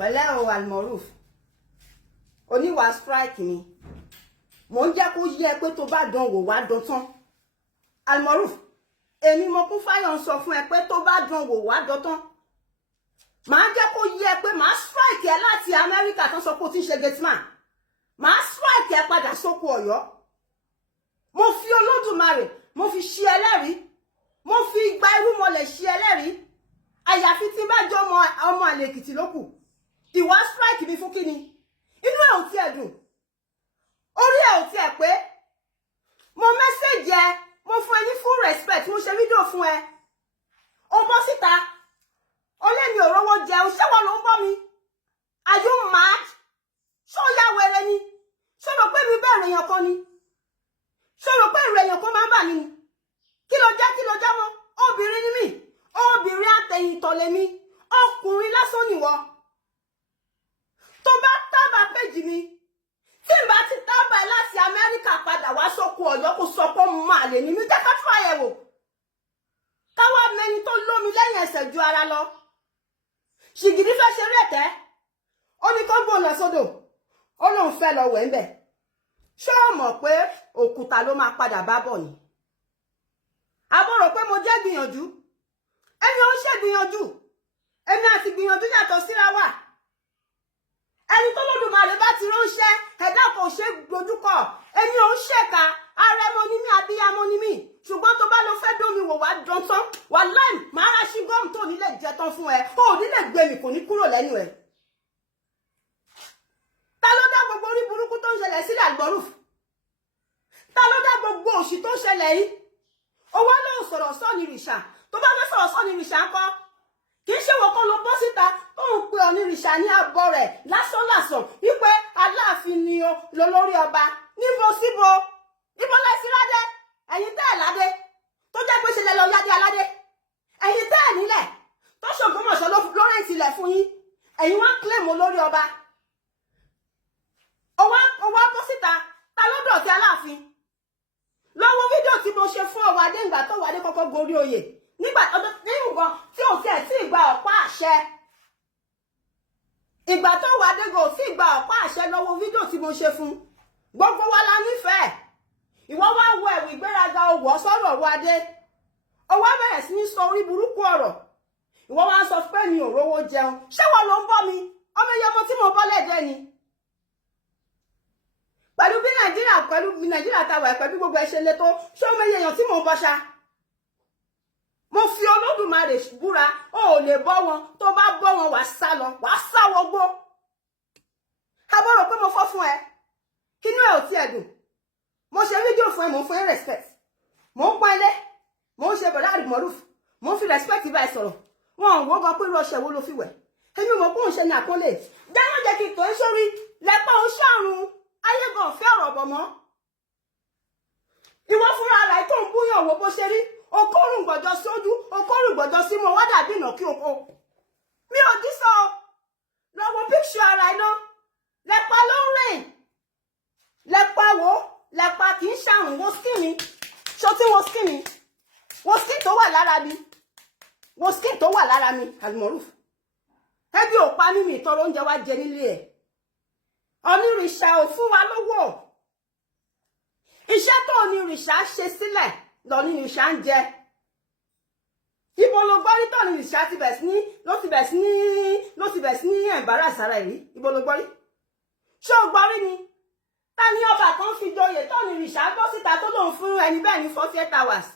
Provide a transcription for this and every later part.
pẹ̀lẹ́ o Almoruf oníwà strike ni mo ń jẹ́ kó yé pé tó bá dán wò wá dán tán Almoruf èmi mo kún fáyọ̀ ń sọ fún ẹ pé tó bá dán wò wá dán tán màá jẹ́ kó yé pé màá strike ẹ láti Amẹ́ríkà tó sọ pé ó ti ń ṣe gateman màá strike ẹ padà sóko Ọ̀yọ́ mo fi Olódùmarè mo fi ṣe ẹlẹ́rìí mo fi igba irúmọlẹ̀ ṣe ẹlẹ́rìí àyàfi tí bá jọ ọmọ àlè Èkìtì lókù ìwà strike mi fún kíni inú ẹ̀ ò tiẹ̀ dùn orí ẹ̀ ò tiẹ̀ pé mo mẹ́sẹ̀jì ẹ mo fún ẹ ní full respect mo ṣe fídíò fún ẹ o bọ́ síta o lé mi ò rówó jẹun ṣé wọn ló ń bọ́ mi are you mad ṣó yá wẹrẹ ni ṣó rò pé mi bẹ̀rẹ̀ èèyàn kan ni ṣó rò pé ìrẹ̀ èèyàn kan máa ń bà mí ni kí ló jẹ́ mọ́ obìnrin ni mí obìnrin àtẹ̀yìntọ̀ lèmi ọkùnrin lásán nìwọ tó bá tábà péjì mi tí n bá ti tábà ẹ láti Amẹ́ríkà padà wá sóko Ọ̀yọ́ kó sọ pé mo máa lè ní mi jẹ́ ká tún àyẹ̀wò káwá mẹni tó lómi lẹ́yìn ẹsẹ̀ ju ara lọ ṣìgìdì fẹ́ ṣeré ẹ̀tẹ́ ó ní kó gbóhùn lọ sódò ó lóun fẹ́ lọ wẹ̀ ń bẹ̀ ṣé o mọ̀ pé òkúta ló máa padà bá bọ̀ ni àbọ̀ rò pé mo jẹ́ gbìyànjú ẹni ó ń ṣe gbìyànjú èmi àti gbìyànjú yàtọ̀ síra wà ẹni tó lódùmarè bá ti ránṣẹ́ ẹ̀dá kò ṣe dojúkọ ẹni ò ń ṣèkà arẹmọ ni mí abíyamọ ni mí ṣùgbọ́n tó bá lọ fẹ́ dómi wò wá dán tán wà láì máa ra ṣí gọ́ọ̀mù tó nílé jẹ tán fún ẹ ó nílé gbé mi kò ní kúrò lẹ́nu ẹ. ta ló dá gbogbo orí burúkú tó ń ṣẹlẹ̀ sílẹ̀ Almoruf ta ló dá gbogbo òṣì tó ń ṣẹlẹ̀ yìí owó ló ń sọ̀rọ̀ sọ́ọ̀nì rìṣà tó bá fẹ́ sọ̀rọ̀ sọ́ọ̀nì rìṣà ńkọ́ kì í ṣe wọ́n kọ́ ló bọ́ síta tó ń pe onírìṣà ní abọ́ rẹ̀ lásánlàsàn wípé Aláàfin ni o lólórí ọba níbo síbo ibo láìsí ládé ẹ̀yin tẹ́ ẹ̀ ládé tó jẹ́ pé ṣe lẹ lọ ládé aládé ẹ̀yin tẹ́ ẹ̀ nílẹ̀ tó ṣògbómọ̀ṣọ́ ló rẹ̀ǹtì ilẹ̀ fún yín ẹ̀yin wá ń claim olórí ọba owó bọ́ síta ta ló dọ̀tí Aláàfin lọ́wọ́ fídíò tí mo ṣe fún ọwọ́ adé ìgbà tó wà dé kọ́kọ́ gorí oyè nígbà nǹkan tí ò tiẹ̀ tí ìgbà ọ̀pá àṣẹ ìgbà tó wà dé gò tí ìgbà ọ̀pá àṣẹ lọ́wọ́ fídíò tí mo ṣe fún gbogbo wa la nífẹ̀ẹ́ ìwọ wá wọ ẹ̀wù ìgbéraga owó sọ̀rọ̀ ọwọ́ adé ọwọ́ bẹ̀rẹ̀ sí ní sọ orí burúkú ọ̀rọ̀ ìwọ wá sọ pé mi ò rówó jẹun ṣé wọn ló ń bọ́ mi ọmọ iye ọmọ tí mo bọ́ lẹ́dẹ̀ ni pẹ̀lú bí Nàìjíríà ta wà pẹ̀lú gbogbo ẹ̀ṣẹ̀ lé tó ṣé ọmọ iye èèyàn tí mo bọ́ ṣá mo fi Olódùmarè búra ó lè bọ́ wọn tó bá bọ́ wọn wàá sá lọ wàá sá wọgbó abọ́rọ̀ pé mo fọ́ fún ẹ inú ẹ ò tí ẹ dùn mo ṣe fídíò fún ẹ mo ń fún ẹ respect mo ń pọ́n ilé mo ń ṣe bọ̀dá Almoruf mo ń fi respect bá ẹ sọ̀rọ̀ wọn ò wọ́n gan pé irú ọṣẹ wo ló fi wẹ̀ èmi mo kún un ṣe ní àpọ́nlé dáná jẹ́ kí n tó ń sórí lẹ́pọ̀ ń ṣàrùn ayé gan fẹ́ ọ̀rọ̀ bọ̀ mọ́ ìwọ fúnra ara ẹ tó ń búyàn wò bó ṣe rí okórùn gbọ́dọ̀ sójú okórùn gbọ́dọ̀ sí mo wá dàbí ìnà kí oko mi ò dí sọ lọ́wọ́ píṣọ ara iná lẹ́pa ló ń rìn lẹ́pa wo lẹ́pa kì í ṣàrùn wo skin mi ṣó tí wo skin mi wo skin tó wà lára mi wo skin tó wà lára mi Almoruf ẹbí ò pa mímì ìtọrọ oúnjẹ wá jẹ nílé ẹ onírìṣà ò fún wa lówó iṣẹ́ tó onírìṣà ṣe sílẹ̀ lọ nínú ìṣá ń jẹ ibo ló gbọ́ rí tọ́ ní ìṣá ló ti bẹ̀ sí ní ẹ̀bára sára ẹ̀rí ibo ló gbọ́ rí ṣé o gbọ́ rí ni ta ni ọba kan fi joyè tọ́ ní ìṣá gbọ́ síta tó lòun fún ẹni bẹ́ẹ̀ ní 48 hours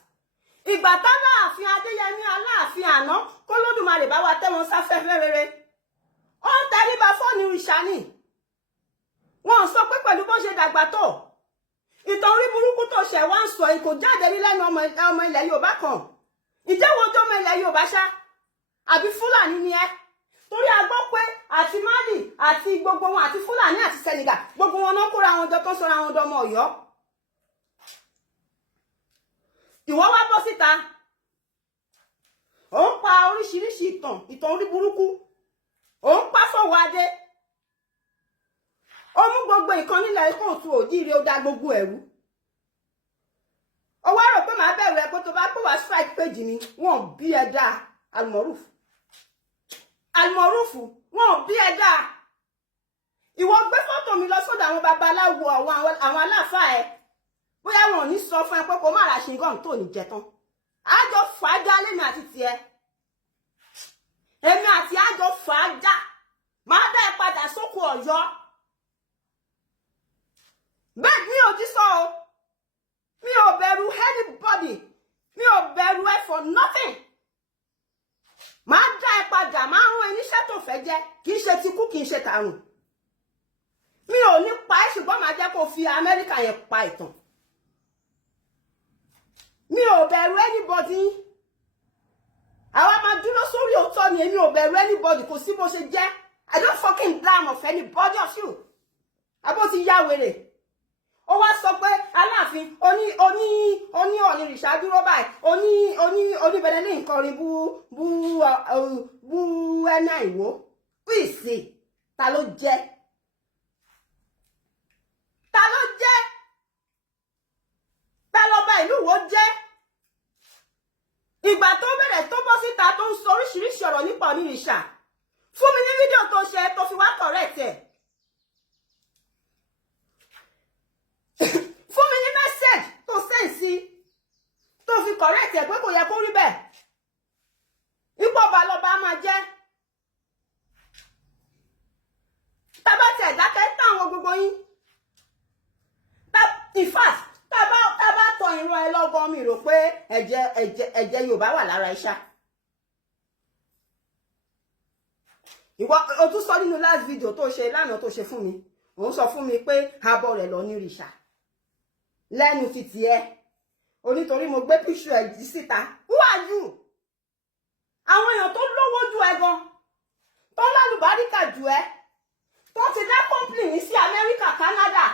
ìgbà táláàfin Adéyẹmí Aláàfin àná kó lódùmarè bá wa tẹ́ wọn sáfẹ́fẹ́ rere ó ń tẹríba fọ́ọ̀nù ìṣá ni wọn sọ pé pẹ̀lú bó ṣe dàgbà tó ìtàn orí burúkú tó ṣẹ̀ wá ń sọ kò jáde rí lẹ́nu ọmọ ilẹ̀ Yorùbá kan ìjẹ́wọ́ ọjọ́ ọmọ ilẹ̀ Yorùbá ṣá àbí Fúlàní ni ẹ́ torí a gbọ́ pé àti Mali àti gbogbo wọn àti Fúlàní àti Senegal gbogbo wọn náà kóra wọn jọ tó sọra wọn dọmọ Ọ̀yọ́ ìwọ wá bọ́ síta ó ń pa oríṣiríṣi ìtàn orí burúkú ó ń pa fọwọ́ adé ó mú gbogbo nǹkan nílẹ̀ kóòtù òjíire ó dá gbogbo ẹ̀rú ó wá rò pé màá bẹ̀rù ẹ pé tó bá pè wá strike page mi wọ́n bí ẹ dáa Almoruf wọn ò bí ẹ dáa. Ìwọ gbé fọ́tò mi lọ sọ́dọ̀ àwọn babaláwo àwọn aláfáà ẹ. Bóyá wọn ò ní sọ fún ẹ pé kó má ra ṣingọ́ọ̀mù tó ní jẹ tán. Àjọ fàájà lémi àti tiẹ̀. Èmi àti àjọ fàájà. Máa dá ẹ padà sóko Ọ̀yọ́. Bẹ́ẹ̀ mi ò jí sọ o. Mi ò bẹ̀rù anybody. Mi ò bẹ̀rù ẹ for nothing. Máa dá ẹ padà, máa rán ẹ níṣẹ́ tó fẹ́ jẹ́. Kì í ṣe tikú, kì í ṣe tàrùn. Mi ò ní pa ẹ́ ṣùgbọ́n máa jẹ́ kó fi Amẹ́ríkà yẹn pa ìtàn. Mi ò bẹ̀rù anybody. Àwa máa dúró sórí òótọ́ ni, èmi ò bẹ̀rù anybody, kò sí bó ṣe jẹ́. I don't fucking damn of anybody of you. Àbó ti yá wèrè. Ó wá sọ pé Aláàfin oní Ọ̀nìrìṣà dúró báyìí, oní bẹ̀rẹ̀ ní nǹkan bú ẹ̀nà ìwó. Pìsì, ta ló jẹ́? Ta ló jẹ́? Ta lọba ìlú wo jẹ́? Ìgbà tó bẹ̀rẹ̀ tó bọ́ síta tó ń sọ oríṣiríṣi ọ̀rọ̀ nípa Ọ̀nìrìṣà. Fún mi ní fídíò tó ṣe tó fi wá correct ẹ̀. Fún mi ní message tó send sí tó fi correct ẹ̀ pé kò yẹ kó rí bẹ́ẹ̀. Ipò ọba lọba máa jẹ́. Tábà tẹ̀ dákẹ́ táwọn gbogbo yín. In fact, tábà tọ ìran ẹ lọ́gbọ́n mi rò pé ẹ̀jẹ̀ Yorùbá wà lára iṣá. Ìwọ o tún sọ nínú last video tó ṣe lánàá tó ṣe fún mi. Òun sọ fún mi pé abọ́ rẹ̀ lọ ní rìṣà. Lẹ́nu ti tiẹ̀. Onítorí mo gbé picture ẹ̀ jí síta. Who are you? Àwọn èèyàn tó lówó ju ẹ gan. Tó lálùbáríkà jù ẹ. Tó ti dá company ní sí Amẹ́ríkà, Canada.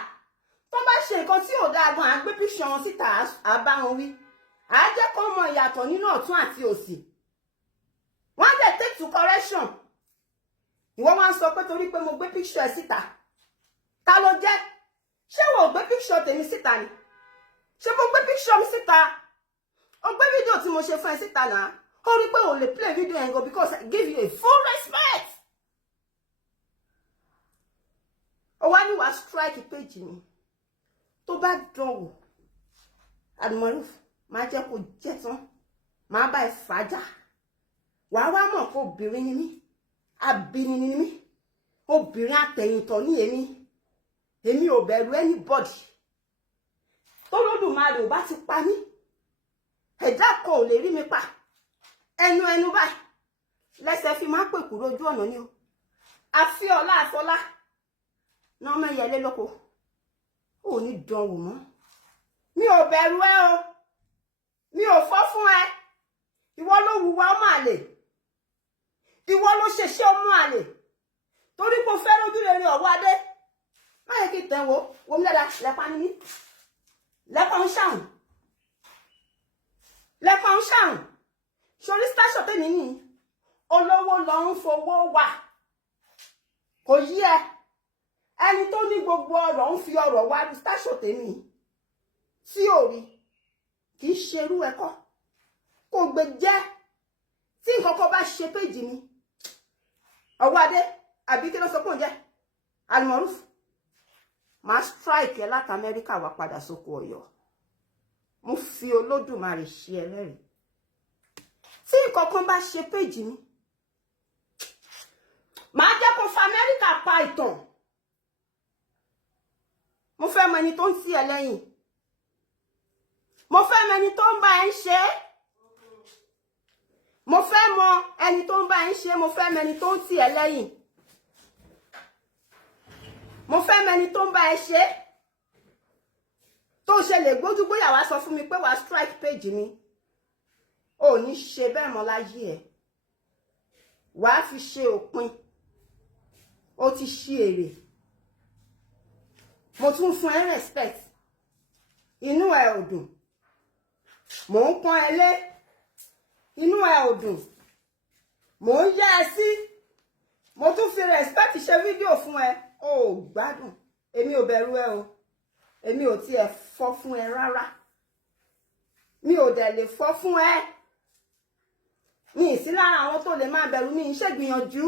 Tó bá ṣe nǹkan tí ò dáa gan, à gbé picture wọn síta, à bá wọn wí. À jẹ́ kó mọ ìyàtọ̀ nínú ọ̀tún àti òsì. Wọ́n dẹ̀ take to correction. Ìwọ máa ń sọ pé torí pé mo gbé picture ẹ síta. Ta ló jẹ́? Ṣé wo gbé picture tèmi síta ni? Ṣé mo gbé picture mi síta? O gbé fídíò tí mo ṣe fún ẹ síta náà. Ó rí pé o lè play video yẹn go because I give you a full respect. Ó wá ní wàá strike page mi. Tó bá dánwò, Almaroof, máa jẹ́ kó jẹ́ tán. Máa bá ẹ fàájà. Wàá wá mọ̀ kó obìnrin ni mí. Abini ni mí. Obìnrin àtẹ̀yìntọ̀ ní èmi. Èmi ò bẹ̀rù anybody. Tolódùmarè ò bá ti pa mí. Ẹ̀dá kan ò lè rí mi pa. Ẹnu báyìí. Lẹ́sẹ̀ fi máa pèkú lójú ọ̀nà ni o. Àfi ọlá àfọlá. Náà mẹ́yẹlé lóko. Ò ní dánwò mọ́. Mi ò bẹ̀rù ẹ o. Mi ò fọ́ fún ẹ. Ìwọ ló wùwà ọmọ àlè. Ìwọ ló ṣeṣẹ́ ọmọ àlè. Torí kò fẹ́ lójú rere ọ̀wọ́ adé. Má yẹ kí tẹ̀ wo mi dáadáa, lẹ́pa ní mí. Lẹ́pa ń ṣàrùn. Lẹ́pa ń ṣàrùn. Ṣorí station tèmi ní. Olówó lọ ń fowó wà. Kò yí ẹ. Ẹni tó ní gbogbo ọ̀rọ̀ ń fi ọ̀rọ̀ wá ní station tèmi. Tí ò rí. Kì í ṣerú ẹ̀kọ́. Kò gbé jẹ́. Tí nǹkan kan bá ṣe péjì mi. Ọwọ́ adé, àbí kí ló sọ pé ó jẹ́? Almaroof. Máa strike ẹ láti Amẹ́ríkà wá padà sóko Ọ̀yọ́. Mo fi Olódùmarè ṣe ẹlẹ́rìí. Tí nǹkan kan bá ṣe péjì mi. Màá jẹ́ kó fa Amẹ́ríkà pa ìtàn. Mo fẹ́ mọ ẹni tó ń tì ẹ́ lẹ́yìn. Mo fẹ́ mọ ẹni tó ń bá ẹ ń ṣe é. Mo fẹ́ mọ ẹni tó ń bá ẹ ń ṣe é. Mo fẹ́ mọ ẹni tó ń tì ẹ́ lẹ́yìn. Mo fẹ́ mọ ẹni tó ń bá ẹ ṣe é. Tó ṣe lè gbójú gbóyà wá sọ fún mi pé wàá strike page mi. Ò ní ṣe bẹ́ẹ̀ mọ́ láyé ẹ̀. Wàá fi ṣe òpin. Ó ti ṣí èrè. Mo tún fún ẹ respect. Inú ẹ ò dùn. Mò ń pọ́n ẹ lé. Inú ẹ ò dùn. Mò ń yẹ́ ẹ sí. Mo tún fi respect ṣe fídíò fún ẹ. O gbádùn. Èmi ò bẹ̀rù ẹ o. Èmi ò tiẹ̀ fọ́ fún ẹ rárá. Mi ò dẹ̀ lè fọ́ fún ẹ. Mi ì sí lára àwọn tó lè máa bẹ̀rù mi ń ṣègbìyànjú.